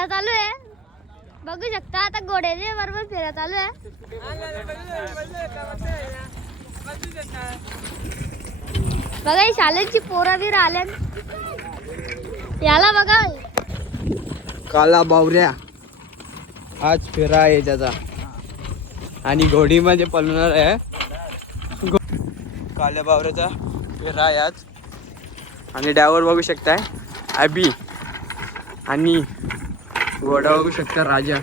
फेरा चालू आहे, बघू शकता. आता घोड्याचे बरोबर फेरा चालू आहे. बघा ही शाळेची पोरं बी आल्या. याला बघा काला बावऱ्या आज फेरा आहे त्याचा आणि घोडी मध्ये पळणार आहे. काल्या बावऱ्याचा फेरा आहे आज आणि ड्रायव्हर बघू शकताय अबी आणि घोडा बघू शकता राजा.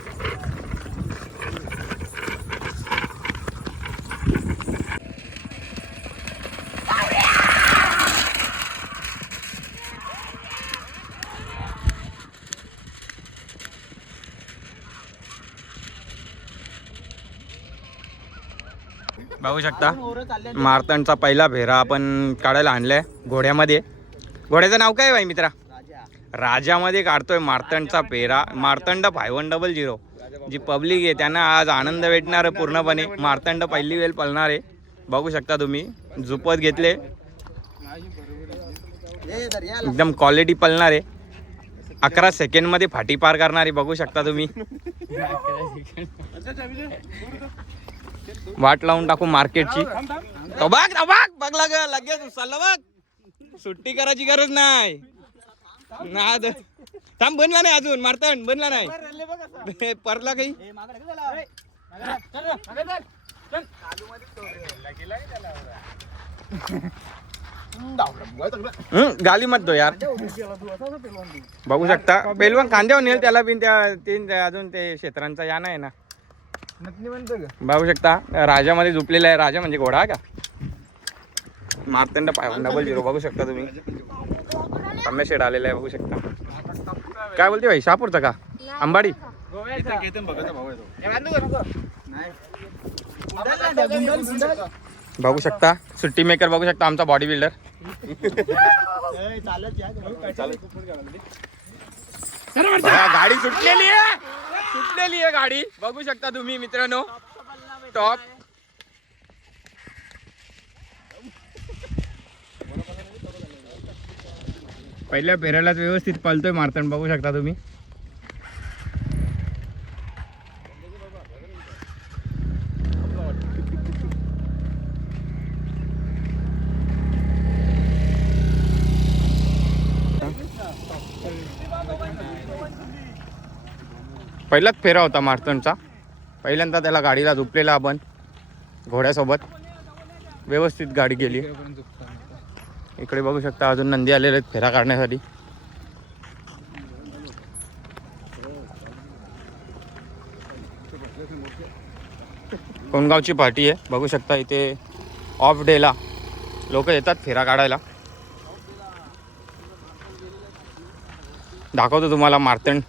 बघू शकता मार्तंडचा पहिला फेरा आपण काढायला आणलाय घोड्यामध्ये. घोड्याचं नाव काय भाई मित्रा? राजामध्ये काढतोय मार्तंडचा फेरा. मार्तंड 5100 जी पब्लिक आहे त्यांना आज आनंद भेटणार पूर्णपणे. मार्तंड पहिली वेळ पळणार आहे, बघू शकता तुम्ही. झुपत घेतले, एकदम क्वालिटी पळणार आहे. 11 सेकंडमध्ये फाटी पार करणार आहे, बघू शकता तुम्ही. वाट लावून टाकू मार्केटची. बघला ग लगेच उचलला बघ. सुट्टी करायची गरज नाही. थांब, बनला नाही अजून. मार्तंड बनला नाही, परला काही. गाली मत दो यार. बघू शकता पेलवान कांद्यावर नेल त्याला बिन त्या अजून ते क्षेत्रांचा यान आहे ना. बघू शकता राजामध्ये झोपलेला आहे. राजा म्हणजे घोडा का. मार्तंड 5100 बघू शकता तुम्ही. शेड आलेला आहे, बघू शकता. काय बोलते भाई, शहापूरचा का अंबाडी? बघू शकता सुट्टी मेकर, बघू शकता आमचा बॉडी बिल्डर. गाडी सुटलेली आहे गाडी, बघू शकता तुम्ही मित्रांनो. टॉप पहिल्या फेऱ्यालाच व्यवस्थित पळतोय मार्तंड, बघू शकता तुम्ही. पहिलाच फेरा होता मार्तंडचा. पहिल्यांदा त्याला गाडीला झोपलेला आपण घोड्यासोबत. व्यवस्थित गाडी गेली. इकडे बघू शकता अजून नंदी आलेले आहेत फेरा काढण्यासाठी. कोणगावची पार्टी आहे, बघू शकता. इथे ऑफ डेला लोक येतात फेरा काढायला. दाखवतो तुम्हाला मार्तंड